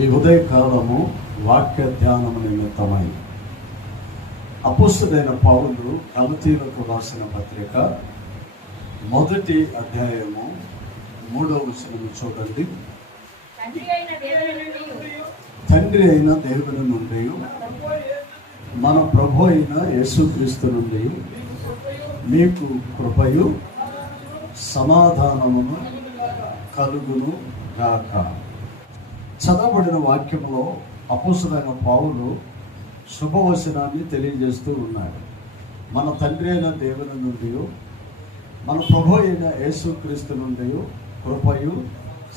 ఈ ఉదయకాలము వాక్య ధ్యానము నిమిత్తమై అపోస్తలుడైన పౌలు గలతీయులకు రాసిన పత్రిక 1వ అధ్యాయము 3వ వచనం చూడండి. తండ్రి అయిన దేవుని నుండి మన ప్రభు అయిన యేసుక్రీస్తు నుండి మీకు కృపయు సమాధానమును కలుగును గాక. చదవబడిన వాక్యంలో అపోస్తలుడైన పౌలు శుభవచనాన్ని తెలియజేస్తూ ఉన్నాడు. మన తండ్రి అయిన దేవుని నుండి మన ప్రభు అయిన యేసుక్రీస్తు నుండి కృపయు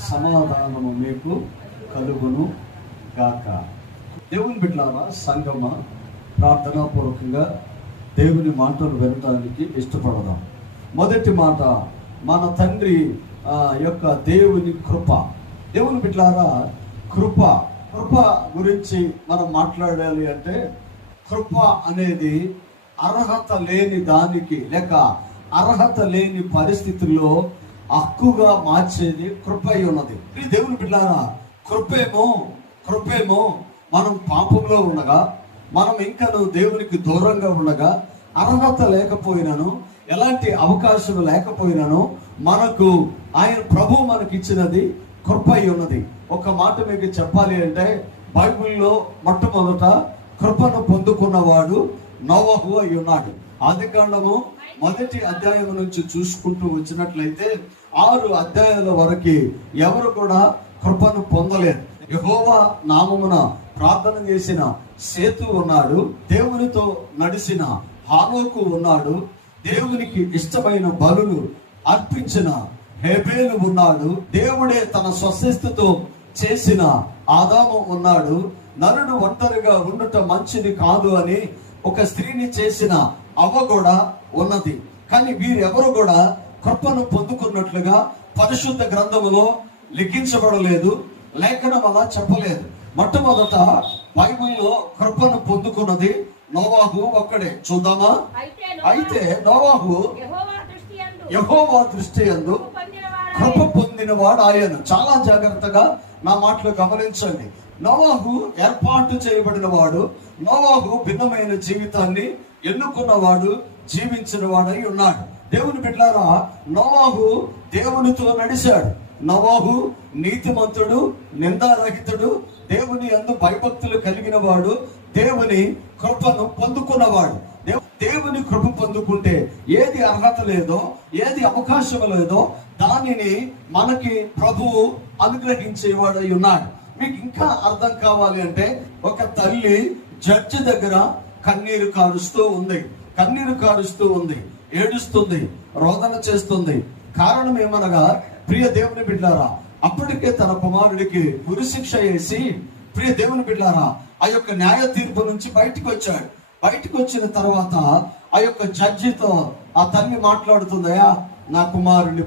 సమాధానము మీకు కలుగును గాక. దేవుని బిడ్డలారా, సంగమ ప్రార్థనాపూర్వకంగా దేవుని మాటలు వినడానికి ఇష్టపడదాం. మొదటి మాట, మన తండ్రి యొక్క దేవుని కృప. దేవుని బిడ్డలారా, కృప గురించి మనం మాట్లాడాలి అంటే, కృప అనేది అర్హత లేని దానికి లేక అర్హత లేని పరిస్థితుల్లో హక్కుగా మార్చేది కృప అయి ఉన్నది. ఈ దేవుని బిడ్డలారా, కృపేమో మనం పాపంలో ఉండగా, మనం ఇంకను దేవునికి దూరంగా ఉండగా, అర్హత లేకపోయినను, ఎలాంటి అవకాశం లేకపోయినను మనకు ఆయన ప్రభు మనకి ఇచ్చినది కృప అయి ఉన్నది. ఒక మాట మీకు చెప్పాలి అంటే, బైబిల్లో మొట్టమొదట కృపను పొందుకున్నవాడు నోవహు అయి ఉన్నాడు. ఆదికాండము 1వ అధ్యాయం నుంచి చూసుకుంటూ వచ్చినట్లయితే 6 అధ్యాయాల వరకు ఎవరు కూడా కృపను పొందలేదు. యెహోవా నామమున ప్రార్థన చేసిన సేతు ఉన్నాడు, దేవునితో నడిచిన హానోకు ఉన్నాడు, దేవునికి ఇష్టమైన బలులు అర్పించిన హేబేలు ఉన్నాడు, దేవుడే తన స్వస్థతతో చేసిన ఆదాము ఉన్నాడు, నరుడు ఒంటరిగా ఉండుట మంచిది కాదు అని ఒక స్త్రీని చేసిన అవ్వ కూడా ఉన్నది. కానీ వీరెవరు కూడా కృపను పొందుకున్నట్లుగా పరిశుద్ధ గ్రంథములో లిఖించబడలేదు, లేఖనం అలా చెప్పలేదు. మొట్టమొదట బైబిల్లో కృపను పొందుకున్నది నోవాహు ఒక్కడే. చూద్దామా? అయితే నోవాహు యెహోవా దృష్టి యందు కృప పొందినవాడు ఆయన. చాలా జాగ్రత్తగా నా మాటలు గమనించండి. నోవాహు ఏర్పాటు చేయబడిన వాడు, నోవాహు భిన్నమైన జీవితాన్ని ఎన్నుకున్నవాడు, జీవించిన వాడై ఉన్నాడు. దేవుని బిడ్డలారా, నోవాహు దేవునితో నడిచాడు. నోవాహు నీతిమంతుడు, నిందారహితుడు, దేవుని యందు భయభక్తులు కలిగిన వాడు, దేవుని కృపను పొందుకున్నవాడు. దేవుని కృప పొందుకుంటే ఏది అర్హత లేదో, ఏది అవకాశం లేదో దానిని మనకి ప్రభువు అనుగ్రహించేవాడై ఉన్నాడు. మీకు ఇంకా అర్థం కావాలి అంటే, ఒక తల్లి జడ్జి దగ్గర కన్నీరు కారుస్తూ ఉంది, ఏడుస్తుంది, రోదన చేస్తుంది. కారణం ఏమనగా, ప్రియ దేవుని బిడ్డారా, అప్పటికే తన కుమారుడికి ఉరిశిక్ష వేసి, ప్రియ దేవుని బిడ్డారా, ఆ యొక్క న్యాయ తీర్పు నుంచి బయటకు వచ్చాడు. బయటకు వచ్చిన తర్వాత ఆ యొక్క జడ్జితో ఆ తల్లి మాట్లాడుతుందయా, నా కుమారుణ్ణి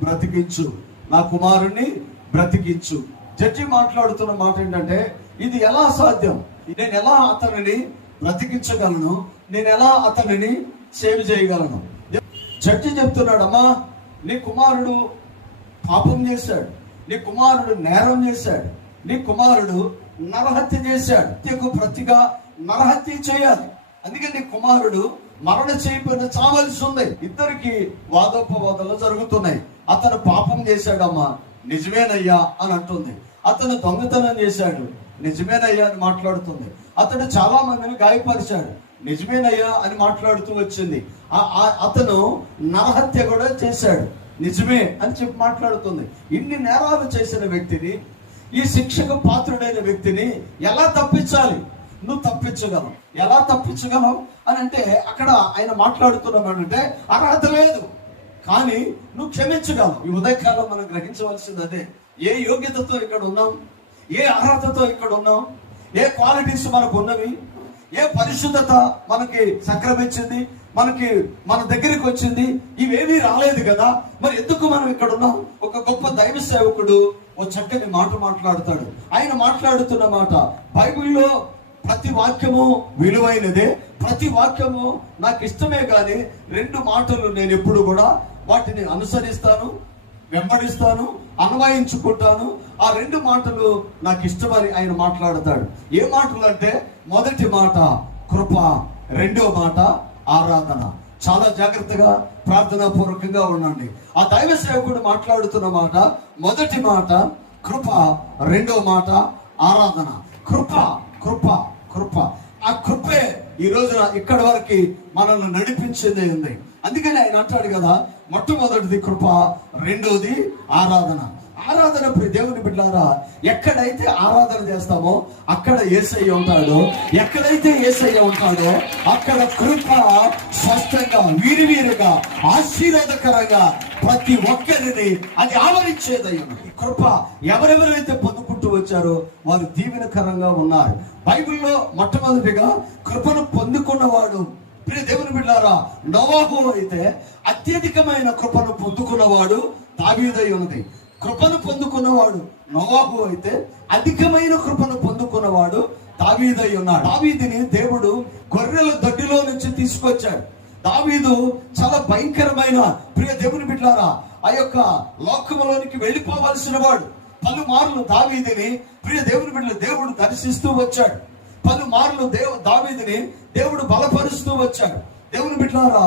బ్రతికించు. జడ్జి మాట్లాడుతున్న మాట ఏంటంటే, ఇది ఎలా సాధ్యం? నేను ఎలా అతనిని బ్రతికించగలను? నేను ఎలా అతనిని సేవ్ చేయగలను? జడ్జి చెప్తున్నాడు, అమ్మా, నీ కుమారుడు పాపం చేశాడు, నీ కుమారుడు నేరం చేశాడు, నీ కుమారుడు నరహత్య చేశాడు, నీకు ప్రతిగా నరహత్య చేయాలి. అందుకే నీ కుమారుడు మరణ చేయబడిన చావలసి ఉంది. ఇద్దరికి వాదోపవాదాలు జరుగుతున్నాయి. అతను పాపం చేశాడమ్మా, నిజమేనయ్యా అని అంటుంది. అతను దొంగతనం చేశాడు, నిజమేనయ్యా అని మాట్లాడుతుంది. అతడు చాలా మందిని గాయపరిచాడు, నిజమేనయ్యా అని మాట్లాడుతూ వచ్చింది. అతను నరహత్య కూడా చేశాడు, నిజమే అని చెప్పి మాట్లాడుతుంది. ఇన్ని నేరాలు చేసిన వ్యక్తిని, ఈ శిక్షకు పాత్రుడైన వ్యక్తిని ఎలా తప్పించాలి? నువ్వు తప్పించగలవు. ఎలా తప్పించగలవు అని అంటే, అక్కడ ఆయన మాట్లాడుతున్నాడంటే అర్హత లేదు, కానీ నువ్వు క్షమించగలవు. ఈ ఉదయకాలం మనం గ్రహించవలసింది అదే. ఏ యోగ్యతతో ఇక్కడ ఉన్నాం, ఏ అర్హతతో ఇక్కడ ఉన్నాం, ఏ క్వాలిటీస్ మనకు ఉన్నవి, ఏ పరిశుద్ధత మనకి సంక్రమించింది, మన దగ్గరికి వచ్చింది, ఇవేమీ రాలేదు కదా. మరి ఎందుకు మనం ఇక్కడ ఉన్నాం? ఒక గొప్ప దైవ సేవకుడు ఓ చక్కని మాట మాట్లాడతాడు. ఆయన మాట్లాడుతున్న మాట, బైబిల్లో ప్రతి వాక్యము విలువైనదే, ప్రతి వాక్యము నాకు ఇష్టమే, కానీ 2 మాటలు నేను ఎప్పుడు కూడా వాటిని అనుసరిస్తాను, వెంబడిస్తాను, అన్వయించుకుంటాను. ఆ 2 మాటలు నాకు ఇష్టమని ఆయన మాట్లాడతాడు. ఏ మాటలు అంటే, మొదటి మాట కృప, రెండో మాట ఆరాధన. చాలా జాగ్రత్తగా ప్రార్థనా పూర్వకంగా ఉండండి. ఆ దైవ సేవకుడు మాట్లాడుతున్న మాట, మొదటి మాట కృప, రెండో మాట ఆరాధన. కృప కృప కృప. ఆ కృపే ఈ రోజున ఇక్కడి వరకు మనల్ని నడిపించేది ఉంది. అందుకని ఆయన అంటాడు కదా, మొట్టమొదటిది కృప, రెండోది ఆరాధన. ఆరాధన దేవుని బిడ్డలారా, ఎక్కడైతే ఆరాధన చేస్తామో అక్కడ యేసయ్య ఉంటాడో, ఎక్కడైతే యేసయ్య ఉంటాడో అక్కడ కృప స్పష్టంగా, వీరిగా, ఆశీర్వాదకరంగా ప్రతి ఒక్కరిని అది ఆవరించేదై ఉన్నది. కృప ఎవరెవరైతే పొందుకుంటూ వచ్చారో వారు దీవెనకరంగా ఉన్నారు. బైబిల్లో మొట్టమొదటిగా కృపను పొందుకున్నవాడు ప్రియ దేవుని బిడ్డలారా నోవాహు అయితే అత్యధికమైన కృపను పొందుకున్నవాడు దావీదై ఉన్నది. కృపను పొందుకున్నవాడు నోవాహు అయితే అధికమైన కృపను పొందుకున్నవాడు దావీదై ఉన్నాడు. దావీదుని దేవుడు గొర్రెల దొడ్డిలో నుంచి తీసుకొచ్చాడు. దావీదు చాలా భయంకరమైన ప్రియ దేవుని బిడ్డలారా ఆ యొక్క లోకములోనికి వెళ్ళిపోవలసిన వాడు. పలుమార్లు దావీదుని ప్రియ దేవుని బిడ్డలు దేవుడు దర్శిస్తూ వచ్చాడు. పలుమార్లు దావీదుని దేవుడు బలపరుస్తూ వచ్చాడు. దేవుని బిడ్డలారా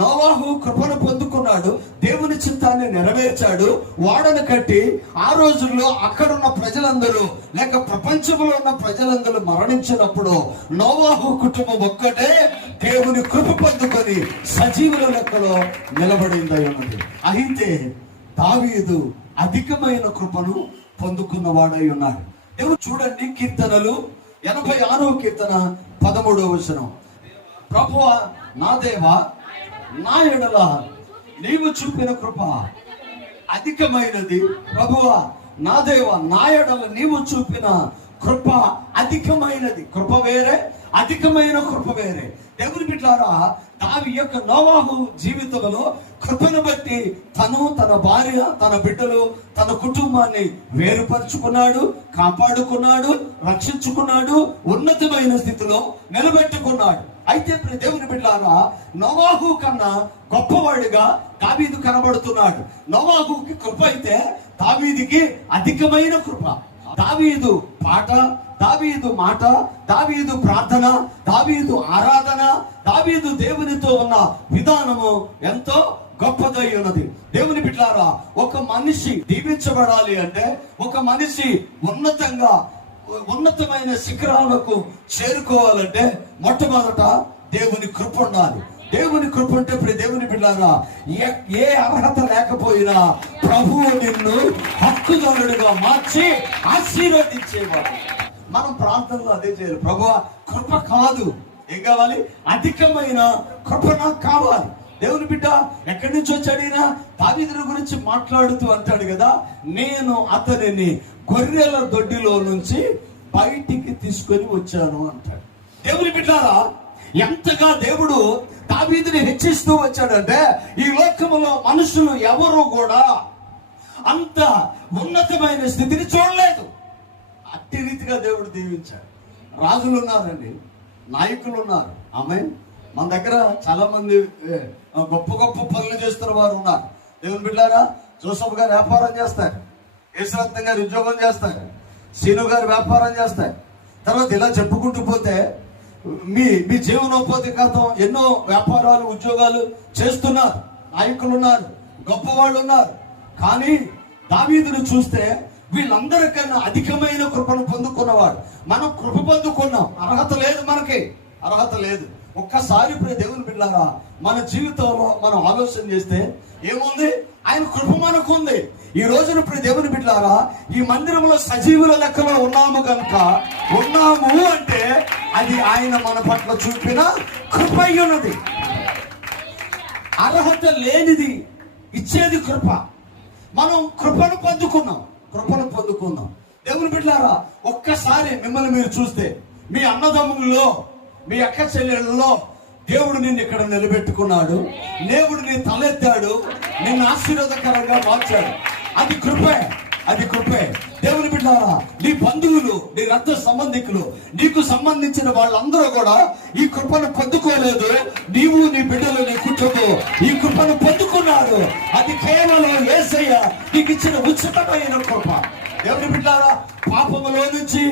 నోవాహు కృపను పొందుకున్నాడు, దేవుని చిత్తాన్ని నెరవేర్చాడు, వాడను కట్టి ఆ రోజుల్లో అక్కడున్న ప్రజలందరూ లేక ప్రపంచంలో ఉన్న ప్రజలందరూ మరణించినప్పుడు నోవాహు కుటుంబం ఒక్కటే దేవుని కృప పొందుకొని సజీవుల లెక్కలో నిలబడిందై ఉన్నది. అయితే దావీదు అధికమైన కృపను పొందుకున్నవాడై ఉన్నాడు. దేవుడు చూడండి, కీర్తనలు 86వ కీర్తన 13వ వచనం, ప్రభువా నా దేవా నా ఎడల నీవు చూపిన కృప అధికమైనది. ప్రభువా నా దేవా నా ఎడల నీవు చూపిన కృప అధికమైనది. కృప వేరే, అధికమైన కృప వేరే. దేవుని బిడ్డలారా దావి యొక్క నోవాహు జీవితంలో కృపను బట్టి తను, తన భార్య, తన బిడ్డలు, తన కుటుంబాన్ని వేరుపరుచుకున్నాడు, కాపాడుకున్నాడు, రక్షించుకున్నాడు, ఉన్నతమైన స్థితిలో నిలబెట్టుకున్నాడు. అయితే దేవుని బిడ్డలారా నోవాహు కన్నా గొప్పవాడిగా దావీదు కనబడుతున్నాడు. నోవాహుకి కృప అయితే దావీదుకి అధికమైన కృప. దావీదు పాట, దావీదు మాట, దావీదు ప్రార్థన, దావీదు ఆరాధన, దావీదు దేవునితో ఉన్న విధానము ఎంతో గొప్పదై ఉన్నది. దేవుని బిడ్డలారా ఒక మనిషి దీవించబడాలి అంటే, ఒక మనిషి ఉన్నతమైన శిఖరాలకు చేరుకోవాలంటే మొట్టమొదట దేవుని కృప ఉండాలి. దేవుని కృప అంటే దేవుని బిడ్డలారా ఏ అర్హత లేకపోయినా ప్రభువు నిన్ను హక్కుదారుడిగా మార్చి ఆశీర్వదించేవాడు. మనం ప్రాంతంలో అదే చేయాలి. ప్రభువా కృప కాదు, ఏం కావాలి? అధికమైన కృప నాకు కావాలి. దేవుని బిడ్డ ఎక్కడి నుంచి వచ్చాడినా దావీదు గురించి మాట్లాడుతూ అంటాడు కదా, నేను అతనిని గొర్రెల దొడ్డిలో నుంచి బయటికి తీసుకొని వచ్చాను అంటాడు. దేవుని బిడ్డలారా ఎంతగా దేవుడు దావీదుని హెచ్చిస్తూ వచ్చాడంటే, ఈ లోకములో మనుషులు ఎవరు కూడా అంత ఉన్నతమైన స్థితిని చూడలేదు. అట్టి రీతిగా దేవుడు దీవించాడు. రాజులు ఉన్నారండి, నాయకులు ఉన్నారు. ఆమేన్. మన దగ్గర చాలా మంది గొప్ప గొప్ప పనులు చేస్తున్న వారు ఉన్నారు. దేవుని బిడ్డలారా జోసఫ్ గారు వ్యాపారం చేస్తారు, యేసురత్నం గారు ఉద్యోగం చేస్తారు, సీను గారు వ్యాపారం చేస్తారు. తర్వాత ఇలా చెప్పుకుంటూ పోతే మీ జీవనోపాధి కోసం ఎన్నో వ్యాపారాలు, ఉద్యోగాలు చేస్తున్నారు, నాయకులు ఉన్నారు, గొప్ప వాళ్ళు ఉన్నారు. కానీ దావీదును చూస్తే వీళ్ళందరికన్నా అధికమైన కృపను పొందుకున్నవాడు. మనం కృప పొందుకున్నాం, అర్హత లేదు, మనకి అర్హత లేదు. ఒక్కసారి ఇప్పుడు దేవుని బిడ్డలారా మన జీవితంలో మనం ఆలోచన చేస్తే ఏముంది? ఆయన కృప మనకు ఉంది. ఈ రోజున ఇప్పుడు దేవుని బిడ్డలారా ఈ మందిరంలో సజీవుల లెక్కలో ఉన్నాము కనుక, ఉన్నాము అంటే అది ఆయన మన పట్ల చూపిన కృప ఉన్నది. అర్హత లేనిది ఇచ్చేది కృప. మనం కృపను పొందుకున్నాం. దేవుని బిడ్డలారా ఒక్కసారి మిమ్మల్ని మీరు చూస్తే, మీ అన్నదమ్ముల్లో, మీ అక్క చెల్లెళ్ళలో దేవుడు నిన్ను ఇక్కడ నిలబెట్టుకున్నాడు, దేవుడు నీ తలెత్తాడు, నిన్ను ఆశీర్వాదకరంగా మార్చాడు. అది కృపే, అది కృపే. దేవుని బిడ్డలారా, నీ బంధువులు, నీ రక్త సంబంధికులు, నీకు సంబంధించిన వాళ్ళందరూ కూడా ఈ కృపను పొందుకోలేదు. నీవు, నీ బిడ్డలు, నీ కుటుంబం ఈ కృపను పొందుకున్నారు. అది కేవలం యేసయ్య నీకు ఇచ్చిన ఉచితమైన కృప. దేవుని బిడ్డలారా, పాపములో నుంచి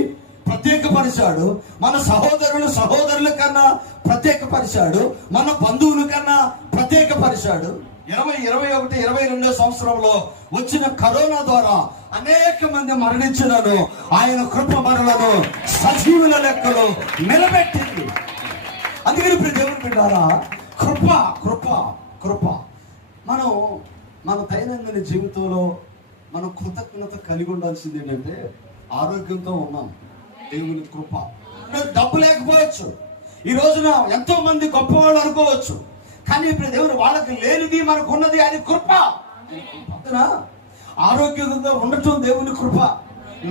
ప్రత్యేకపరిచాడు. మన సహోదరుల కన్నా ప్రత్యేకపరిచాడు. మన బంధువుల కన్నా ప్రత్యేకపరిచాడు. 2021, 22 సంవత్సరంలో వచ్చిన కరోనా ద్వారా అనేక మంది మరణించినను ఆయన కృప మనలను సజీవుల లెక్కలో నిలబెట్టింది. అందుకని ఇప్పుడు దేవుని బిడ్డారా, కృప కృప కృప. మనం మన దైనందిన జీవితంలో మనం కృతజ్ఞత కలిగి ఉండాల్సింది ఏంటంటే ఆరోగ్యంతో ఉన్నాం. దేవుని కృప. డబ్బు లేకపోవచ్చు, ఈ రోజున ఎంతో మంది గొప్పవాళ్ళు అనుకోవచ్చు, కానీ ఇప్పుడు దేవుడు వాళ్ళకి లేనిది మనకు ఉన్నది ఆయన కృప. ఆరోగ్యంగా ఉండటం దేవుని కృప,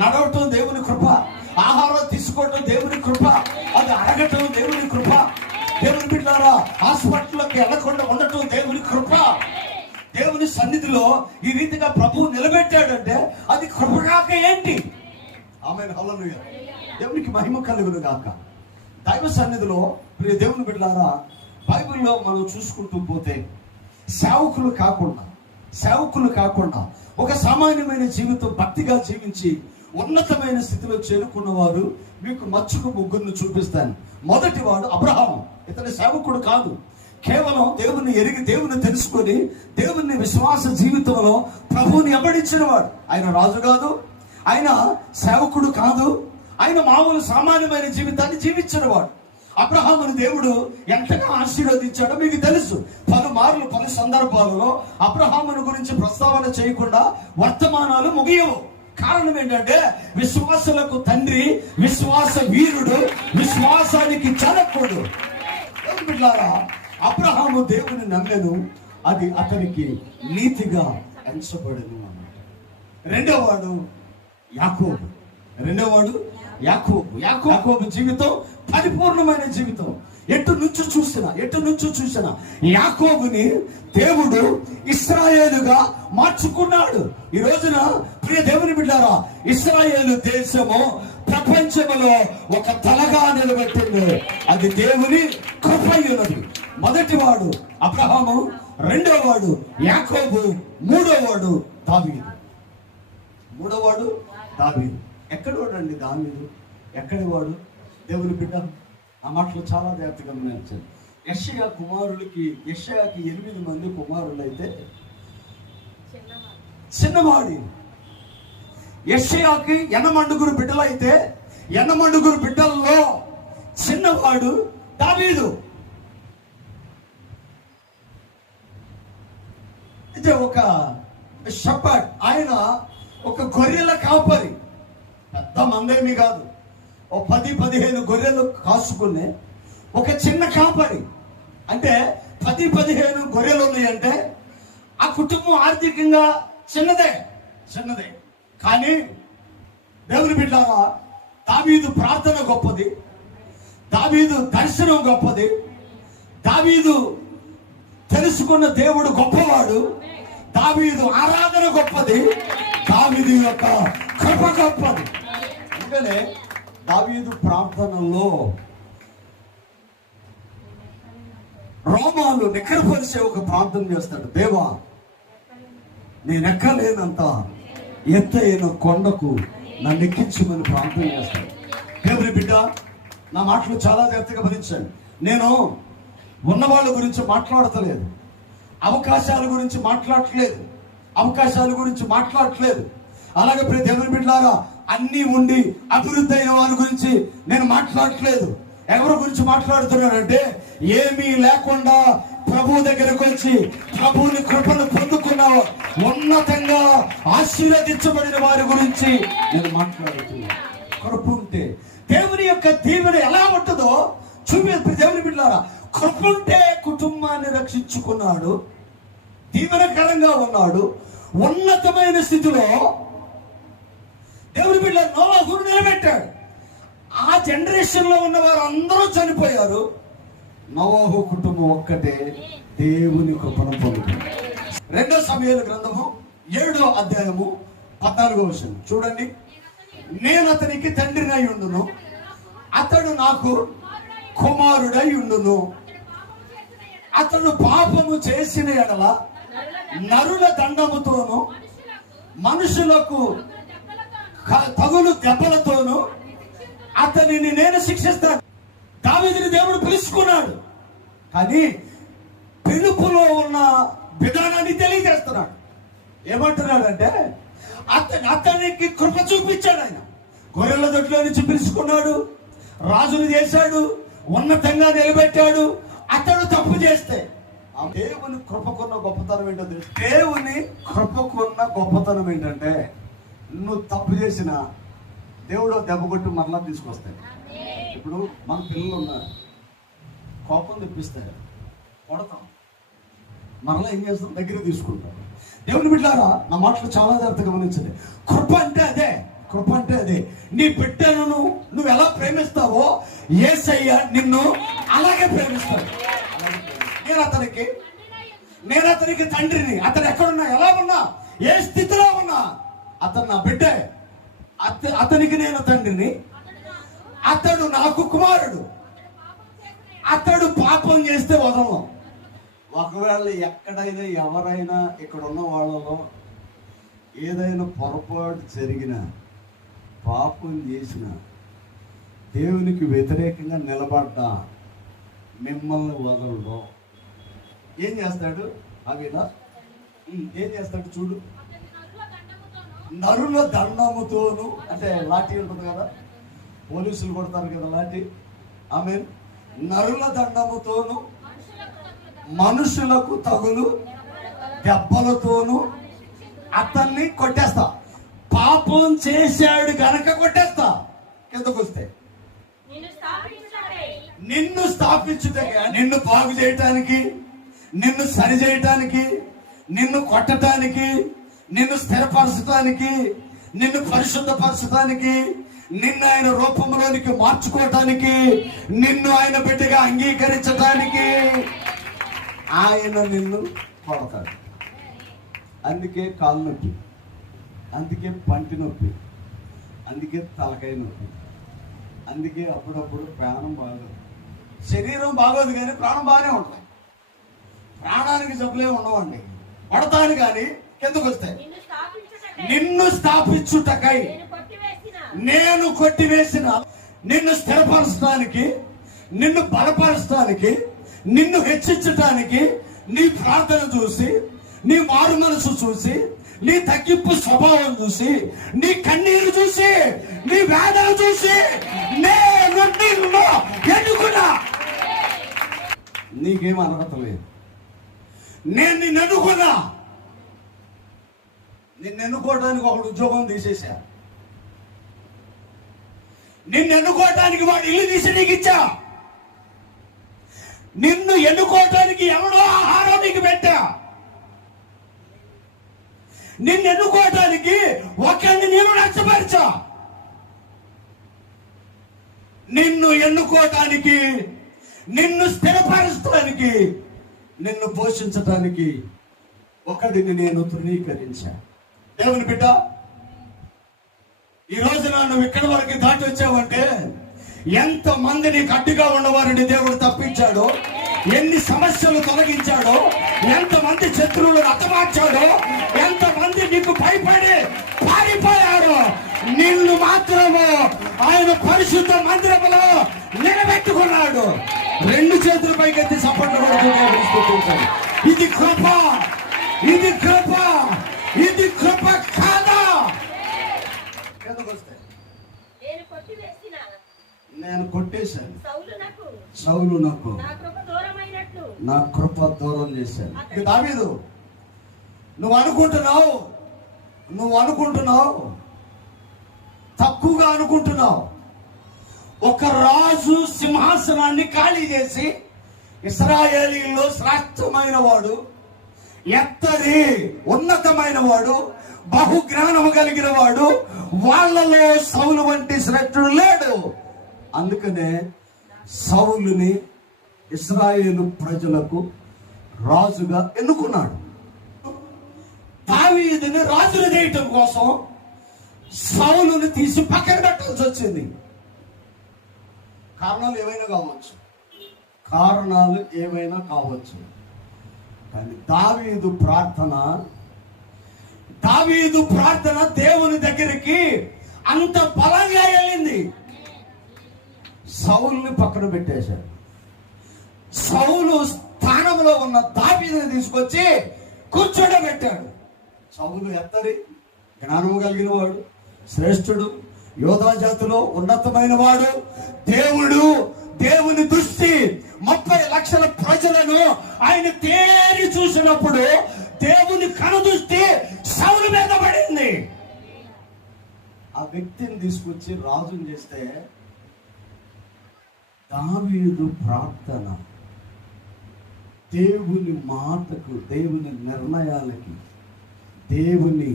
నడవటం దేవుని కృప, ఆహారం తీసుకోవటం దేవుని కృప, అది అరగటం దేవుని కృప. దేవుని బిడ్డలారా, హాస్పిటల్లోకి వెళ్ళకుండా ఉండటం దేవుని కృప. దేవుని సన్నిధిలో ఈ రీతిగా ప్రభువు నిలబెట్టాడంటే అది కృపగాక ఏంటి? ఆమేన్, హల్లెలూయా. దేవునికి మహిమ కలుగును గాక. దైవ సన్నిధిలో ప్రియ దేవుని బిడ్డలారా, బైబిల్లో మనం చూసుకుంటూ పోతే సేవకులు కాకుండా ఒక సామాన్యమైన జీవితం భక్తిగా జీవించి ఉన్నతమైన స్థితిలో చేరుకున్న వారు మీకు మచ్చుకు ముగ్గురిని చూపిస్తాను. మొదటి వాడు అబ్రహాము. ఇతని సేవకుడు కాదు, కేవలం దేవుని ఎరిగి దేవుని తెలుసుకొని దేవుని విశ్వాస జీవితంలో ప్రభువుని వెంబడించిన వాడు. ఆయన రాజు కాదు, ఆయన సేవకుడు కాదు, ఆయన మామూలు సామాన్యమైన జీవితాన్ని జీవించిన వాడు. అబ్రహాముని దేవుడు ఎంతగా ఆశీర్వదించాడో మీకు తెలుసు. పలు సందర్భాలలో అబ్రహాముని గురించి ప్రస్తావన చేయకుండా వర్తమానాలు ముగియవు. కారణం ఏంటంటే విశ్వాసులకు తండ్రి, విశ్వాస వీరుడు, విశ్వాసానికి జనకుడు. బిడ్డలారా, అబ్రహాము దేవుని నమ్మెను, అది అతనికి నీతిగా ఎంచబడెను అన్నమాట. రెండోవాడు యాకోబు జీవితం పరిపూర్ణమైన జీవితం. ఎటు నుంచి చూసినా యాకోబుని దేవుడు ఇశ్రాయేలుగా మార్చుకున్నాడు. ఈ రోజున ప్రియ దేవుని బిడ్డారా, ఇశ్రాయేలు దేశము ప్రపంచంలో ఒక తలగా నిలబెట్టింది. అది దేవుని కృపయున్నది. మొదటివాడు అబ్రహాము, రెండోవాడు యాకోబు, మూడోవాడు దావీదు. ఎక్కడవాడండి దావీదు? ఎక్కడి వాడు? దేవుని బిడ్డ. ఆ మాటలు చాలా జాగ్రత్తగా గమనించాలి. యెషయాకి 8 మంది కుమారులు అయితే చిన్నవాడి. యెషయాకి 8 బిడ్డలు అయితే 8 బిడ్డల్లో చిన్నవాడు దావీదు. అయితే ఒక షెపర్డ్, ఆయన ఒక గొర్రెల కాపరి. పెద్ద మందేమి కాదు, 10-15 గొర్రెలు కాసుకునే ఒక చిన్న కాపరి. అంటే 10-15 గొర్రెలు ఉన్నాయంటే ఆ కుటుంబం ఆర్థికంగా చిన్నదే. కానీ దేవుని బిడ్డలారా, దావీదు ప్రార్థన గొప్పది, దావీదు దర్శనం గొప్పది, దావీదు తెలుసుకున్న దేవుడు గొప్పవాడు, దావీదు ఆరాధన గొప్పది, దావీదు యొక్క కృప గొప్పది. అందుకనే దావీదు ప్రార్థనలో రోమాలు నిక్కరపరిచే ఒక ప్రార్థన చేస్తాడు. దేవా, నేనెక్కలేనంత ఎత్తైన కొండకు నన్ను ఎక్కించమని ప్రార్థన చేస్తాడు. దేవుని బిడ్డ, నా మాటలు చాలా జాగ్రత్తగా భరించాను. నేను ఉన్నవాళ్ళ గురించి మాట్లాడతలేదు, అవకాశాల గురించి మాట్లాడట్లేదు. అలాగే ప్రియ దేవుని బిడ్డలారా, అన్ని ఉండి అభివృద్ధి అయిన వాళ్ళ గురించి నేను మాట్లాడట్లేదు. ఎవరి గురించి మాట్లాడుతున్నానంటే ఏమీ లేకుండా ప్రభు దగ్గరకు వచ్చి ప్రభువుని కృపను పొందుకున్న ఉన్నతంగా ఆశీర్వదించబడిన వారి గురించి నేను మాట్లాడుతున్నాను. కృప ఉంటే దేవుని యొక్క దీవెన ఎలా ఉంటుందో చూపి. దేవుని బిడ్డలారా, కృప ఉంటే కుటుంబాన్ని రక్షించుకున్నాడు, దీవెనకరంగా ఉన్నాడు, ఉన్నతమైన స్థితిలో దేవుని బిడ్డ నోవాహును నిలబెట్టాడు. ఆ జనరేషన్ లో ఉన్న వారు అందరూ చనిపోయారు, నోవాహు కుటుంబం ఒక్కటే దేవుని కృపను పొందుకుంది. 2 సమూయేలు గ్రంథము 7వ అధ్యాయము 14వ వచనం చూడండి. నేను అతనికి తండ్రినై ఉండును, అతడు నాకు కుమారుడై ఉండును. అతడు పాపము చేసిన ఎడల నరుల దండముతోను మనుషులకు తగులు దెబ్బలతోను అతనిని నేను శిక్షిస్తాను. దావీదుని దేవుడు పిలుచుకున్నాడు, కానీ పిలుపులో ఉన్న విధానాన్ని తెలియజేస్తున్నాడు. ఏమంటున్నాడంటే అతనికి కృప చూపించాడు. ఆయన గొర్రెల దొడ్లో నుంచి పిలుచుకున్నాడు, రాజును చేశాడు, ఉన్నతంగా నిలబెట్టాడు. అతడు తప్పు చేస్తే దేవుని కృపకున్న గొప్పతనం ఏంటో తెలుసు. దేవుని కృపకున్న గొప్పతనం ఏంటంటే నువ్వు తప్పు చేసిన దేవుడు దెబ్బ కొట్టి మరలా తీసుకొస్తాడు. ఇప్పుడు మన పిల్లలు ఉన్నారు, కోపం తెప్పిస్తారు, కొడతాం, మరలా ఏం చేస్తాం, దగ్గర తీసుకుంటాం. దేవుని బిడ్డలారా, నా మాటలు చాలా జాగ్రత్తగా గమనించండి. కృప అంటే అదే, కృప అంటే అదే. నీ బిడ్డను నువ్వు ఎలా ప్రేమిస్తావో యేసయ్య నిన్ను అలాగే ప్రేమిస్తాడు. నేను అతనికి తండ్రిని. అతను ఎక్కడున్నా, ఎలా ఉన్నా, ఏ స్థితిలో ఉన్నా, అతను నా బిడ్డే. అతనికి నేను తండ్రిని, అతడు నాకు కుమారుడు. అతడు పాపం చేస్తే వదలం. ఒకవేళ ఎక్కడైనా ఎవరైనా ఇక్కడ ఉన్న వాళ్ళలో ఏదైనా పొరపాటు జరిగినా, పాపం చేసిన, దేవునికి వ్యతిరేకంగా నిలబడ్డా మిమ్మల్ని వదలడం. ఏం చేస్తాడు? అవినా ఏం చేస్తాడు చూడు. నరుల దండముతోను, అంటే లాఠీ ఉంటుంది కదా, పోలీసులు కొడతారు కదా లాఠీ. ఆమె నరుల దండముతోను మనుషులకు తగులు దెబ్బలతోను అతన్ని కొట్టేస్తా. పాపం చేశాడు గనక కొట్టేస్తా. కిందకు వస్తే నిన్ను స్థాపించుటే, నిన్ను బాగు చేయటానికి, నిన్ను సరి చేయటానికి, నిన్ను కొట్టడానికి, నిన్ను స్థిరపరచడానికి, నిన్ను పరిశుద్ధపరచడానికి, నిన్ను ఆయన రూపంలోనికి మార్చుకోవటానికి, నిన్ను ఆయన బిడ్డగా అంగీకరించటానికి ఆయన నిన్ను కొడతాడు. అందుకే కాలు నొప్పి, అందుకే పంటి నొప్పి, అందుకే తలకాయ నొప్పి, అందుకే అప్పుడప్పుడు ప్రాణం బాగోదు. శరీరం బాగోదు కానీ ప్రాణం బాగానే ఉంటుంది. ప్రాణానికి జబ్బులే ఉండవండి. పడతాను కానీ కిందకు వస్తాయి. నిన్ను స్థాపించుటకై నేను కొట్టివేసిన, నిన్ను స్థిరపరచడానికి, నిన్ను బలపరచడానికి, నిన్ను హెచ్చించటానికి, నీ ప్రార్థన చూసి, నీ మారు మనసు చూసి, నీ తగ్గింపు స్వభావం చూసి, నీ కన్నీరు చూసి, నీ వేదన చూసి నేను నిన్ను ఎన్నుకున్నా. నీకేం అర్హత లేదు. నేను నిన్ను ఎన్నుకున్నా. నిన్ను ఎన్నుకోవడానికి ఒకడు ఉద్యోగం తీసేశా. నిన్ను ఎన్నుకోవటానికి వాడు ఇల్లు తీసి నీకు ఇచ్చా. నిన్ను ఎన్నుకోవటానికి ఎవడో ఆహారం నీకు పెట్టా. నిన్ను ఎన్నుకోవటానికి ఒకరిని నేను నష్టపరిచా. నిన్ను ఎన్నుకోవటానికి, నిన్ను స్థిరపరచడానికి, నిన్ను పోషించటానికి ఒకడిని నేను తృణీకరించా. దేవుని బిడ్డ, ఈ రోజున నువ్వు ఇక్కడి వరకు దాటి వచ్చావంటే ఎంత మంది నీకు అడ్డుగా ఉన్నవారిని దేవుడు తప్పించాడో, ఎన్ని సమస్యలు తొలగించాడో, ఎంతమంది శత్రువులు హతమార్చాడో, ఎంతమంది నీకు భయపడి పారిపోయాడో, నిన్ను మాత్రము ఆయన పరిశుద్ధ మందిరములో నిలబెట్టుకున్నాడు. రెండు చేతుల పైకెత్తి సపోర్ట్ కొడుతున్నాడు. ఇది కృప, ఇది కృప, ఇది కృప కాదా? నేను కొట్టేశాను. సౌలు నాకు నా కృప దూరం చేశాను. దావీదు, నువ్వు అనుకుంటున్నావు తక్కువగా అనుకుంటున్నావు. ఒక రాజు సింహాసనాన్ని ఖాళీ చేసి, ఇశ్రాయేలీయుల్లో శ్రేష్టమైన వాడు, ఎత్తడి ఉన్నతమైన వాడు, బహుజ్ఞానము కలిగిన వాడు, వాళ్ళలో సౌలు వంటి శ్రేష్ఠుడు లేడు. అందుకనే సౌలుని ఇశ్రాయేలు ప్రజలకు రాజుగా ఎన్నుకున్నాడు. దావీదుని రాజును చేయటం కోసం సౌలుని తీసి పక్కన పెట్టాల్సి వచ్చింది. కారణాలు ఏమైనా కావచ్చు, కానీ దావీదు ప్రార్థన దేవుని దగ్గరికి అంత బలంగా వెళ్ళింది. సౌలుని పక్కన పెట్టేశాడు. సౌలు స్థానంలో ఉన్న దావీదుని తీసుకొచ్చి కూర్చోబెట్టాడు. సౌలు ఎత్తడి జ్ఞానము కలిగిన వాడు, శ్రేష్ఠుడు, యోధా జాతిలో ఉన్నతమైన వాడు, దేవుని దృష్టి 30 లక్షల ప్రజలను ఆయన తేరి చూసినప్పుడు దేవుని కనుదృష్టి సౌలు మీద పడింది. ఆ వ్యక్తిని తీసుకొచ్చి రాజుని చేస్తే దావీదు ప్రార్థన దేవుని మాటకు, దేవుని నిర్ణయాలకి, దేవుని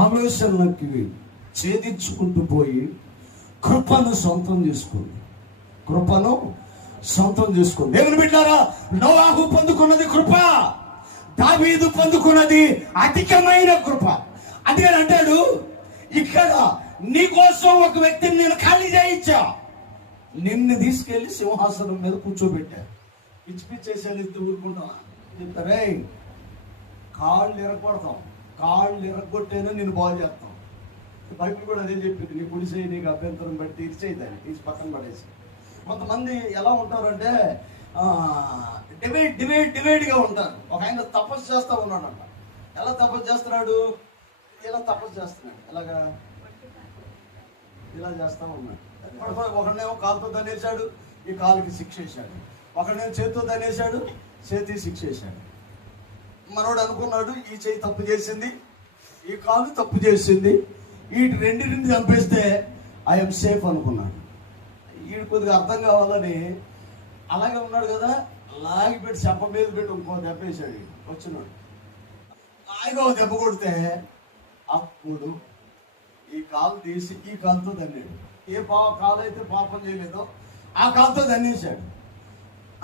ఆలోచనలకి ఛేదించుకుంటూ పోయి కృపను సొంతం చేసుకుంది. దేవుని బిడ్డారా, నోవాహు పొందుకున్నది కృప, దావీదు పొందుకున్నది అధికమైన కృప. అదే అంటాడు, ఇక్కడ నీ కోసం ఒక వ్యక్తిని నేను ఖాళీ చేయించా, నిన్ను తీసుకెళ్లి సింహాసనం మీద కూర్చోబెట్టా. పిచ్చేసాను, ఊరుకుంటా చెప్తారే, కాళ్ళు ఎరగొట్టేనే నేను బాగు చేస్తాం. బైబిల్ కూడా అదే చెప్పింది, నీ కుడి చేయి నీకు అభ్యంతరం బట్టి తీర్చేదాన్ని తీసి పక్కన పడేసి. కొంతమంది ఎలా ఉంటారంటే డిబేట్గా ఉంటారు. ఒక ఆయన తపస్సు చేస్తూ ఉన్నాడంట. ఎలా తపస్సు చేస్తున్నాడు? ఇలా తపస్సు చేస్తున్నాడు. ఇలా చేస్తూ ఉన్నాడు. ఒకడనేమో కాలుతో దనేశాడు, ఈ కాలుకి శిక్ష వేశాడు. ఒకడనేమో చేతితో దనేశాడు, చేతికి శిక్ష వేశాడు. మనోడు అనుకున్నాడు, ఈ చేయి తప్పు చేసింది, ఈ కాలు తప్పు చేసింది, వీటి రెండింటిని చంపేస్తే ఐఎమ్ సేఫ్ అనుకున్నాడు. వీడు కొద్దిగా అర్థం కావాలని అలాగే ఉన్నాడు కదా, లాగి పెట్టి చెప్ప మీద పెట్టి ఇంకో దెబ్బ వేసాడు. వచ్చినాడు లాగా దెబ్బ కొడితే అప్పుడు ఈ కాలు తీసి ఈ కాలుతో దన్నాడు. ఏ కాలు అయితే పాపం చేయలేదో ఆ కాలుతో దన్నేశాడు.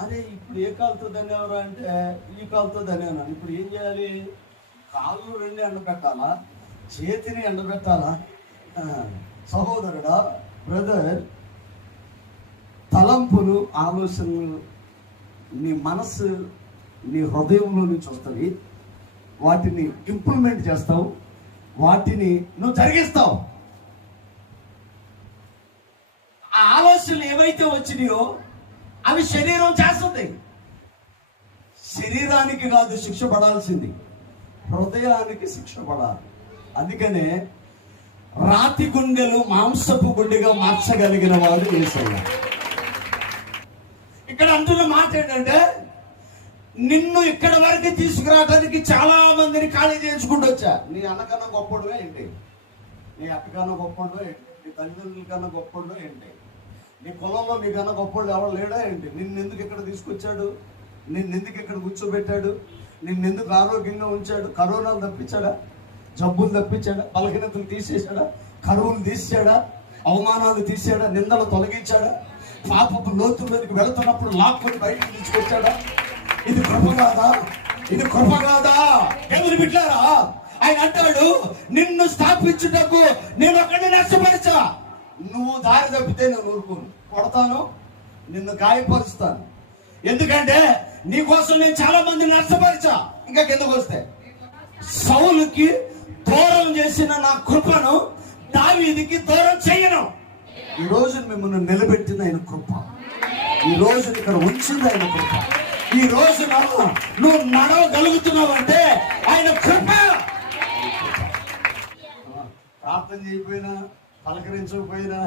అదే ఇప్పుడు ఏ కాలుతో దన్నేవరా అంటే ఈ కాలుతో దన్నాను. ఇప్పుడు ఏం చేయాలి? కాళ్ళు 2 ఎండబెట్టాలా, చేతిని ఎండబెట్టాలా? సహోదరుడా, బ్రదర్, తలంపులు, ఆలోచనలు నీ మనసు, నీ హృదయంలో నుంచి వస్తాయి. వాటిని ఇంప్లిమెంట్ చేస్తావు, వాటిని నువ్వు జరిగిస్తావు. ఆ ఆలోచనలు ఏవైతే వచ్చినాయో అవి శరీరం చేస్తుంది. శరీరానికి కాదు శిక్ష పడాల్సింది, హృదయానికి శిక్ష పడాలి. అందుకనే రాతి గుండెలు మాంసపు గుండెగా మార్చగలిగిన వాడు యేసయ్య. ఇక్కడ అంటున్న మాట ఏంటంటే, నిన్ను ఇక్కడ వరకు తీసుకురావడానికి చాలా మందిని ఖాళీ చేయించుకుంటూ వచ్చా. నీ అన్నకన్నా గొప్పడువే ఏంటి, నీ అక్కకన్నా గొప్పడువే ఏంటి, నీ తల్లిదండ్రుల కన్నా గొప్పడువే ఏంటి, నీ కులంలో నీకన్నా గొప్పడు ఎవరు లేడా ఏంటి? నిన్నెందుకు ఇక్కడ తీసుకొచ్చాడు? నిన్నెందుకు ఇక్కడ కూర్చోబెట్టాడు? నిన్నెందుకు ఆరోగ్యంగా ఉంచాడు? కరోనాలు తప్పించాడా? జబ్బులు తప్పించాడా? బలహీనతలు తీసేశాడా? కరువులు తీసాడా? అవమానాలు తీసాడా? నిందలు తొలగించాడా? పాపపు లోతు మీదకి వెళుతున్నప్పుడు లాక్కొని బయటకు తీసుకొచ్చాడా? ఇది కృప కాదా? ఇది కృప కాదా? ఎవరు బిడ్డారా, ఆయన అంటాడు, నిన్ను స్థాపించుటకు నేను ఒక్కడిని నష్టపరచా. నువ్వు దారి తప్పితే నేను ఊరుకోను, కొడతాను, నిన్ను గాయపరుస్తాను. ఎందుకంటే నీ కోసం నేను చాలా మంది నష్టపరిచా. ఇంకా కిందకు వస్తే, సౌలుకి దూరం చేసిన నా కృపను దావీదుకి దూరం చేయను. ఈ రోజు మిమ్మల్ని నిలబెట్టిన ఆయన కృప, ఈ రోజు ఇక్కడ ఉంచింది ఆయన కృప. ఈ రోజు నువ్వు నడవగలుగుతున్నావు అంటే ఆయన కృప. ప్రార్థన చేయకపోయినా, పలకరించకపోయినా,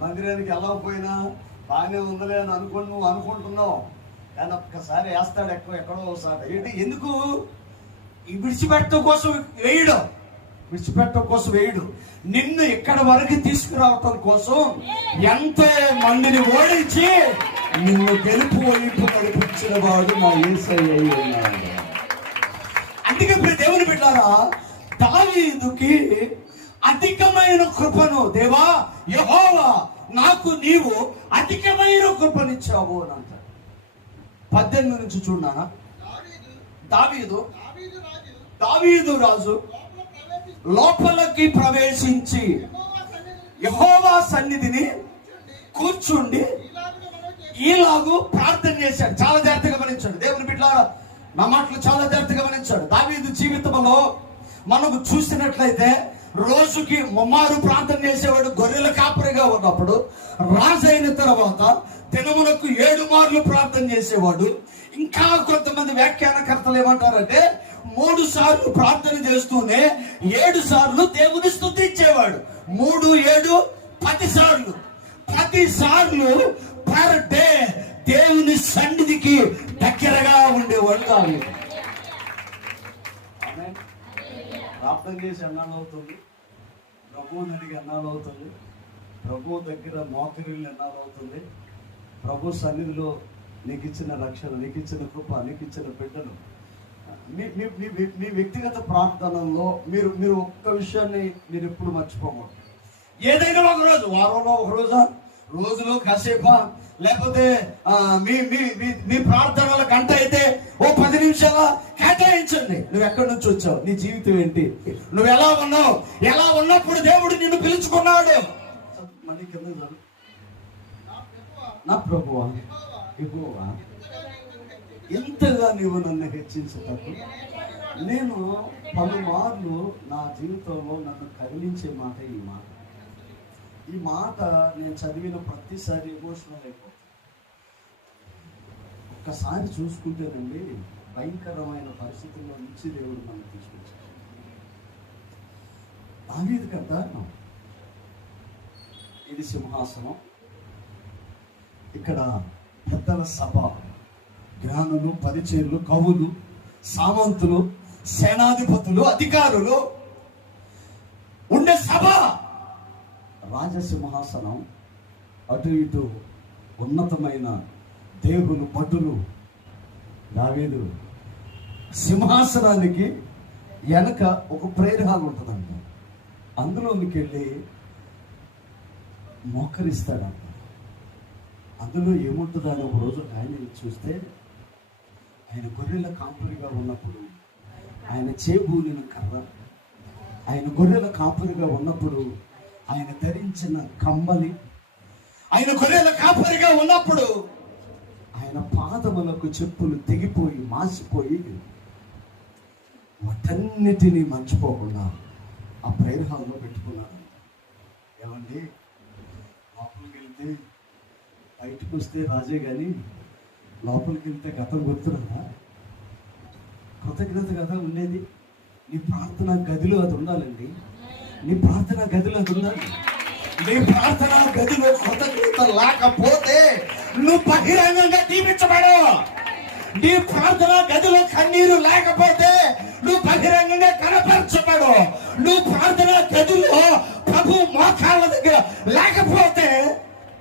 మందిరానికి వెళ్ళకపోయినా బాగానే ఉందలే అని నువ్వు అనుకుంటున్నావు. కానీ ఒక్కసారి వేస్తాడు ఎక్కడో ఒకసారి. ఏంటి? ఎందుకు? విడిచిపెట్టడం కోసం వేయడు, నిన్ను ఇక్కడ వరకు తీసుకురావటం కోసం ఎంతో మందిని ఓడించి నిన్ను గెలుపు వైపు నడిపించిన వాడు నా యేసయ్య ఉన్నాడు. అందుకే దేవుని బిడ్డారా, దావీదుకి అధికమైన కృపను, దేవా యెహోవా నాకు నీవు అధికమైన కృపనిచ్చావు అని అంటాడు. 18 నుంచి చూడనా. దావీదు దావీదు రాజు లోపలికి ప్రవేశించి యెహోవా సన్నిధిని కూర్చుండి ఈలాగు ప్రార్థన చేశాడు. చాలా జాగ్రత్తగా గమనించాడు. దేవుని బిడ్డలారా, నా మాటలు చాలా జాగ్రత్తగా గమనించాడు. దావీదు జీవితంలో మనకు చూసినట్లయితే రోజుకి ముమ్మారు ప్రార్థన చేసేవాడు. గొర్రెల కాపరిగా ఉన్నప్పుడు రాజు అయిన తర్వాత దినమునకు 7 మార్లు ప్రార్థన చేసేవాడు. ఇంకా కొంతమంది వ్యాఖ్యానకర్తలు ఏమంటారంటే 3 సార్లు ప్రార్థన చేస్తూనే 7 సార్లు దేవుని స్తుతించేవాడు. 3, 7, 10 సార్లు. 10 సార్లు పర్ డే దేవుని సన్నిధికి దగ్గరగా ఉండేవాడు కాదు. ప్రార్థన చేసి అన్నాలు అవుతుంది, ప్రభువుని అడిగి అన్నాలు అవుతుంది, ప్రభు దగ్గర మోకరిల్లు అన్నాలు అవుతుంది. ప్రభు సన్నిధిలో నీకు ఇచ్చిన రక్షణ, నీకు ఇచ్చిన కృప, నీకు ఇచ్చిన బిడ్డలు, మీ వ్యక్తిగత ప్రార్థనల్లో మీరు ఒక్క విషయాన్ని మీరు ఎప్పుడు మర్చిపోకూడదు. ఏదైనా ఒక రోజు, వారంలో ఒక రోజా, రోజులో కాసేపా, లేకపోతే మీ ప్రార్థనల గంట అయితే ఓ 10 నిమిషాల కేటాయించండి. నువ్వు ఎక్కడి నుంచి వచ్చావు, నీ జీవితం ఏంటి, నువ్వు ఎలా ఉన్నావు, ఎలా ఉన్నప్పుడు దేవుడు నిన్ను పిలుచుకున్నాడు. మళ్ళీ కింద నా ప్రభువా యెహోవా, ఎంతగా నీవు నన్ను హెచ్చించేటప్పుడు నేను పలుమార్లు నా జీవితంలో నన్ను కదిలించే మాట ఈ మాట నేను చదివిన ప్రతిసారి ఎమోషనల్ అయిపోతుంది. ఒక్కసారి చూసుకుంటేనండి భయంకరమైన పరిస్థితుల్లో నుంచి దేవుడు మనం తీసుకొచ్చాడు. దావీదు కదా, ఇది సింహాసనం, ఇక్కడ పెద్దల సభ, జ్ఞానులు, పరిచయులు, కవులు, సామంతులు, సేనాధిపతులు, అధికారులు ఉండే సభ, రాజసింహాసనం, అటు ఇటు ఉన్నతమైన దేవులు, భటులు. దావీదు సింహాసనానికి వెనక ఒక ప్రేయర్ హాల్ ఉంటుందంట. అందులోనికి వెళ్ళి మోకరిస్తాడంట. అందులో ఏముంటుందని ఒక రోజు ఆయన చూస్తే, ఆయన గొర్రెల కాపురిగా ఉన్నప్పుడు ఆయన చేబూలిన కర్ర, ఆయన గొర్రెల కాపురిగా ఉన్నప్పుడు ఆయన ధరించిన కమ్మలి, ఆయన గొర్రెల కాపరిగా ఉన్నప్పుడు ఆయన పాదములకు చెప్పులు తెగిపోయి మాసిపోయి, వాటన్నిటినీ మర్చిపోకుండా ఆ ప్రేయర్ హాల్లో పెట్టుకున్నాడు. ఏమండి, లోపలికి వెళ్తే బయటకు వస్తే రాజే కానీ లోపలికి వెళ్తే గతం గుర్తున్నా, కృతజ్ఞత కదా ఉండేది. నీ ప్రార్థన గదిలో అది ఉండాలండి. నీ ప్రార్థన గదిలో అది ఉండాలి. నీ ప్రార్థన గదిలో కృతజ్ఞత లేకపోతే నువ్వు బహిరంగంగా దీవించబడు. నీ ప్రార్థన గదిలో కన్నీరు లేకపోతే నువ్వు బహిరంగంగా కనపరచబడు. నువ్వు ప్రార్థన గదిలో ప్రభు మోకాళ్ళ దగ్గర లేకపోతే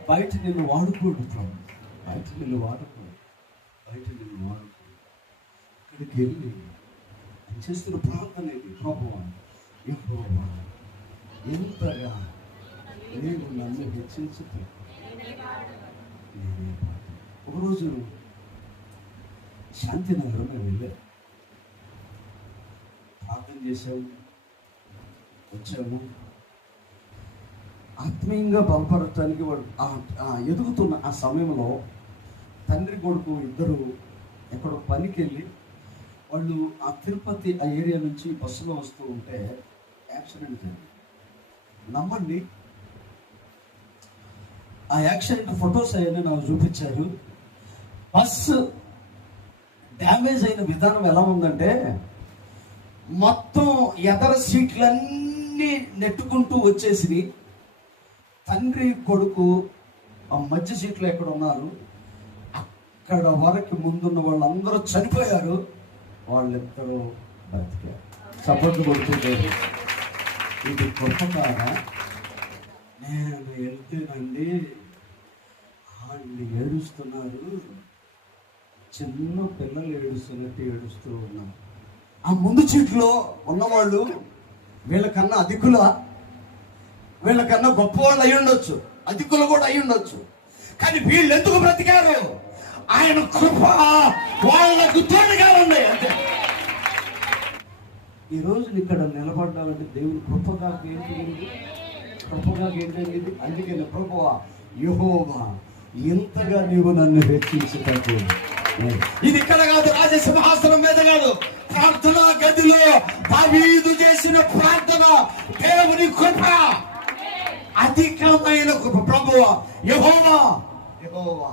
బయట నిన్ను వాడుకోడు. బయట నిన్ను వాడుకోడు. ఇక్కడికి వెళ్ళి చేస్తున్న ప్రార్థన ఇది. ప్రభువా యెహోవా, ఎంతగా నీవు నన్ను హెచ్చించుతా. ఒకరోజు శాంతినగరం వెళ్ళా, ప్రార్థన చేసాము, వచ్చాము. ఆత్మీయంగా బలపడటానికి వాడు ఎదుగుతున్న ఆ సమయంలో తండ్రి కొడుకు ఇద్దరు ఎక్కడో పనికి వెళ్ళి వాళ్ళు ఆ తిరుపతి ఆ ఏరియా నుంచి బస్సులో వస్తూ ఉంటే యాక్సిడెంట్ జరిగింది. నమ్మండి, ఆ యాక్సిడెంట్ ఫొటోస్ అవన్నీ నాకు చూపించారు. బస్సు డ్యామేజ్ అయిన విధానం ఎలా ఉందంటే, మొత్తం ఎదర సీట్లన్నీ నెట్టుకుంటూ వచ్చేసి తండ్రి కొడుకు ఆ మధ్య సీట్లో ఎక్కడ ఉన్నారు, అక్కడ వరకు ముందున్న వాళ్ళందరూ చనిపోయారు, వాళ్ళిద్దరూ బ్రతికారు. సపోర్ట్ కొడుతుంటే ఇది గొప్ప కాదా? నేను వెళ్తేనండి వాళ్ళు ఏడుస్తున్నారు, చిన్న పిల్లలు ఏడుస్తున్నట్టు ఏడుస్తూ ఉన్నారు. ఆ ముందు సీట్లో ఉన్నవాళ్ళు వీళ్ళకన్నా అధికుల, వీళ్ళకన్నా గొప్ప వాళ్ళు అయి ఉండొచ్చు, అధికులు కూడా అయి ఉండొచ్చు. కానీ వీళ్ళు ఎందుకు బ్రతికారు? ఆయన కృప వాళ్ళకు తోడుగా ఉంది అంతే. ఈ రోజు ఇక్కడ నిలబడ్డాలంటే దేవుని కృపగా ఏంటి, కృపగా ఏంటండి? అందుకని ప్రభువా యెహోవా ఇంతగా నీవు నన్ను హెచ్చించుటకు. ఇది ఇక్కడ కాదు, రాజసింహాసనం మీద కాదు, ప్రార్థనా గదిలో దావీదు చేసిన ప్రార్థన. దేవుని కృప, అధికమైన కృప. ప్రభువా యెహోవా, యెహోవా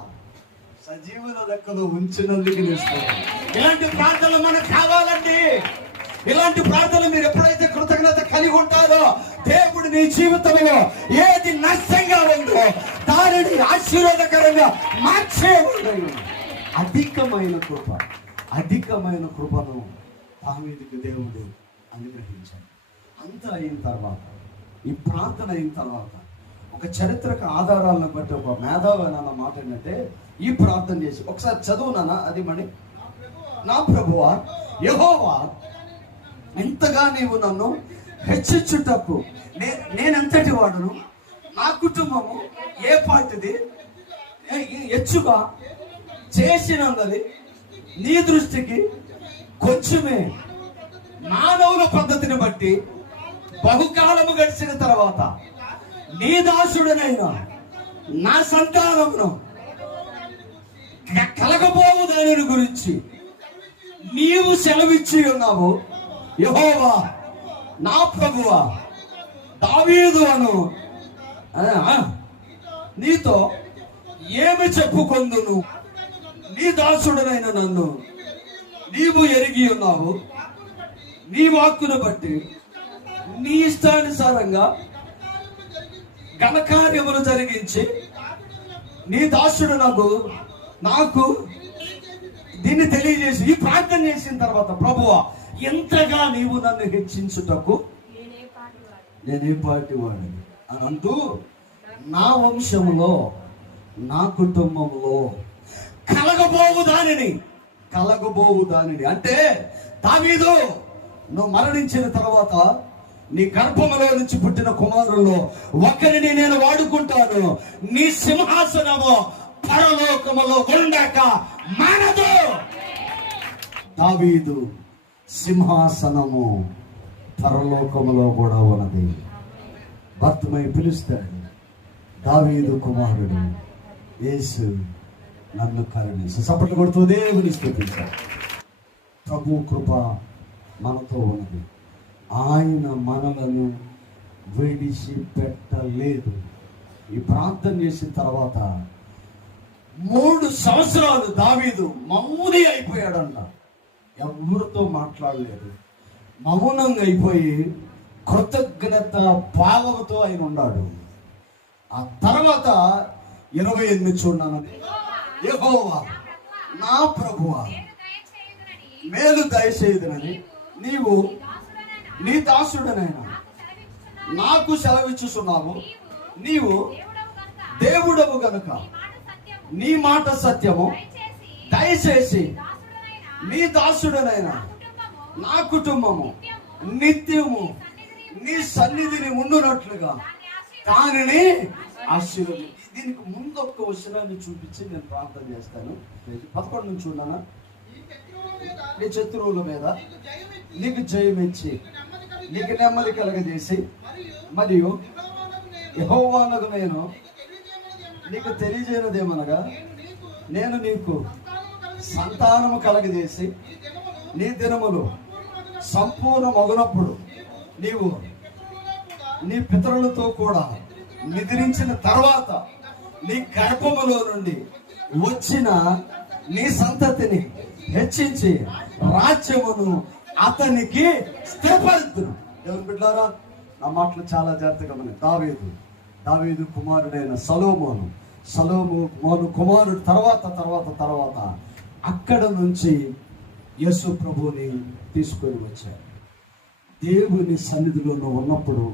సజీవుల లెక్కలో ఉంచినందుకు నిలుస్తాను. ఇలాంటి ప్రార్థనలు మనకు కావాలండి. ఇలాంటి ప్రార్థనలు మీరు ఎప్పుడైతే కృతజ్ఞత కలిగి ఉంటారో, దేవుడు నీ జీవితంలో ఏది నష్టంగా ఉందో దానిని ఆశీర్వాదకరంగా మార్చేవాడు. అధికమైన కృప, అధికమైన కృపను దావీదుకు దేవుడు అనుగ్రహించాడు. అంతా అయిన తర్వాత, ఈ ప్రార్థన అయిన తర్వాత ఒక చరిత్రక ఆధారాలను బట్టి ఒక మేధావి అన్న మాట ఏంటంటే, ఈ ప్రార్థన చేసి ఒకసారి చదువునానా అది మణి. నా ప్రభువా యెహోవా ఎంతగా నీవు నన్ను హెచ్చించుటకు నేనెంతటి వాడును, నా కుటుంబము ఏ పాటిది హెచ్చుగా చేసినందది నీ దృష్టికి కొంచెమే. మానవుల పద్ధతిని బట్టి బహుకాలము గడిచిన తర్వాత నీ దాసుడనైనా నా సంతానమును కలగబోవు దాని గురించి నీవు సెలవిచ్చి ఉన్నావు. యెహోవా నా ప్రభువా దావీదు అను నీతో ఏమి చెప్పుకొందును? నీ దాసుడనైన నన్ను నీవు ఎరిగి ఉన్నావు. నీ వాక్కును బట్టి నీ ఇష్టానుసారంగా ఘనకార్యములు జరిగించి నీ దాసుడు నాకు దీన్ని తెలియజేసి ఈ ప్రార్థన చేసిన తర్వాత, ప్రభువా ఎంతగా నీవు నన్ను హెచ్చించుటకు నేనే పాటి వాడిని అని అంటూ, నా వంశంలో నా కుటుంబంలో కలగబోవు దానిని అంటే, దావీదు నువ్వు మరణించిన తర్వాత నీ గర్భములో నుంచి పుట్టిన కుమారుల్లో ఒకరిని నేను వాడుకుంటాను. నీ సింహాసనము పరలోకములో ఉండక మానదు. దావీదు సింహాసనము పరలోకములో కూడా ఉన్నది. భర్తమై పిలుస్తాడు, దావీదు కుమారుడు యేసు నన్ను కరుణించు. చప్పట్లు కొడుతూ దేవుని స్తుతించాడు. ప్రభు కృప మనతో ఉన్నది. ఆయన మనలను విడిచిపెట్టలేదు. ఈ ప్రార్థన చేసిన తర్వాత 3 సంవత్సరాలు దావీదు మౌని అయిపోయాడంట. ఎవరితో మాట్లాడలేదు, మౌనంగా అయిపోయి కృతజ్ఞత భావముతో ఆయన ఉన్నాడు. ఆ తర్వాత 28 చూడను. యెహోవా నా ప్రభువా మేలు దయచేయుదునని నీవు నీ దాసుడనైనా నాకు సెలవిచ్చుచున్నావు. నీవు దేవుడవు గనుక నీ మాట సత్యము. దయచేసి నీ దాసుడనైనా నా కుటుంబము నిత్యము నీ సన్నిధిని ఉండునట్లుగా దానిని ఆశీర్వదించు. దీనికి ముందు ఒక్క వచనాన్ని చూపించి నేను ప్రార్థన చేస్తాను. 11 నుంచి ఉన్నానా? నీ శత్రువుల మీద నీకు జయమిచ్చి నీకు నెమ్మది కలగజేసి మరియు యెహోవానగు నేను నీకు తెలియజేయనదేమనగా, నేను నీకు సంతానము కలగజేసి నీ దినములు సంపూర్ణ మగునప్పుడు నీవు నీ పితరులతో కూడా నిద్రించిన తర్వాత నీ గర్భములో నుండి వచ్చిన నీ సంతతిని హెచ్చించి రాజ్యమును అతనికి స్థిరపరుతును. దేవుని బిడ్డలారా, నా మాటలు చాలా జాగ్రత్తగా ఉన్నాయి. దావీదు కుమారుడైన సొలొమోను కుమారుడు తర్వాత అక్కడ నుంచి యేసు ప్రభువుని తీసుకొని వచ్చారు. దేవుని సన్నిధిలో నువ్వు ఉన్నప్పుడు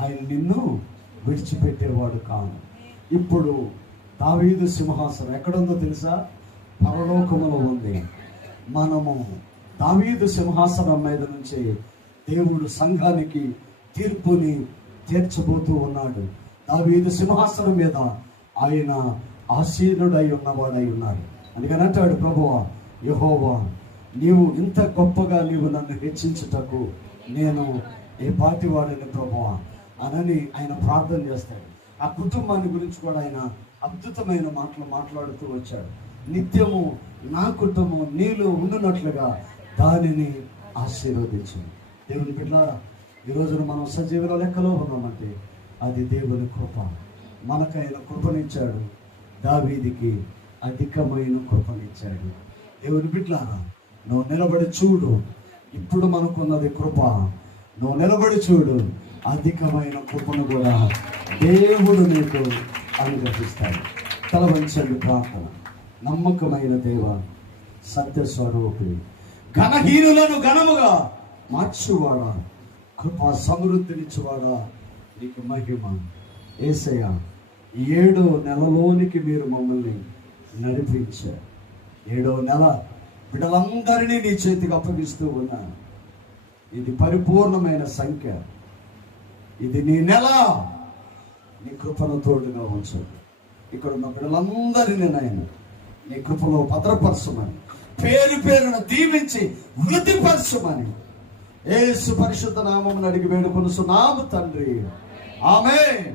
ఆయన నిన్ను విడిచిపెట్టేవాడు కాదు. ఇప్పుడు దావీదు సింహాసనం ఎక్కడుందో తెలుసా? పరలోకములో ఉంది. మనము దావీదు సింహాసనం మీద నుంచి దేవుడు సంఘానికి తీర్పుని తీర్చబోతూ ఉన్నాడు. దావీదు సింహాసనం మీద ఆయన ఆసీనుడై ఉన్నవాడై ఉన్నాడు. అందుకని అంటాడు ప్రభువా యెహోవా నీవు ఇంత గొప్పగా నీవు నన్ను హెచ్చించుటకు నేను ఏ పార్టీ వాడిని ప్రభువా అనని ఆయన ప్రార్థన చేస్తాడు. ఆ కుటుంబాన్ని గురించి కూడా ఆయన అద్భుతమైన మాటలు మాట్లాడుతూ వచ్చాడు. నిత్యము నా కుటుంబం నీలో ఉండునట్లుగా దానిని ఆశీర్వదించింది. దేవుని బిడ్డలారా, ఈ రోజున మనం సజీవుల లెక్కలో ఉన్నామంటే అది దేవుని కృప. మనకైన కృపనిచ్చాడు, దావీదికి అధికమైన కృపనిచ్చాడు. దేవుని బిడ్డలారా, నువ్వు నిలబడి చూడు, ఇప్పుడు మనకున్నది కృప. నువ్వు నిలబడి చూడు, అధికమైన కృపను కూడా దేవుడు నీకు అనుగ్రహిస్తాడు. తల వంచండి ప్రార్థన. నమ్మకమైన దేవ, సత్య స్వరూపి, ఘనహీనులను ఘనముగా మార్చువాడా, కృపా సమృద్ధినిచ్చువాడా, నీకు మహిమ. యేసయ్య, 7వ నెలలోనికి మీరు మమ్మల్ని నడిపించారు. 7వ నెల బిడ్డలందరినీ నీ చేతికి అప్పగిస్తూ ఉన్నాను. ఇది పరిపూర్ణమైన సంఖ్య. ఇది నీ నెల. నీ కృపను తోడుగా ఉంచు. ఇక్కడ ఉన్న బిడ్డలందరినీ నాయన నీ కృపలో భద్రపరచమని, పేరు పేరును దీవించి వృద్ధిపరచమని యేసు పరిశుద్ధ నామమున అడిగి వేడుకొనుచున్నాము తండ్రి. ఆమేన్.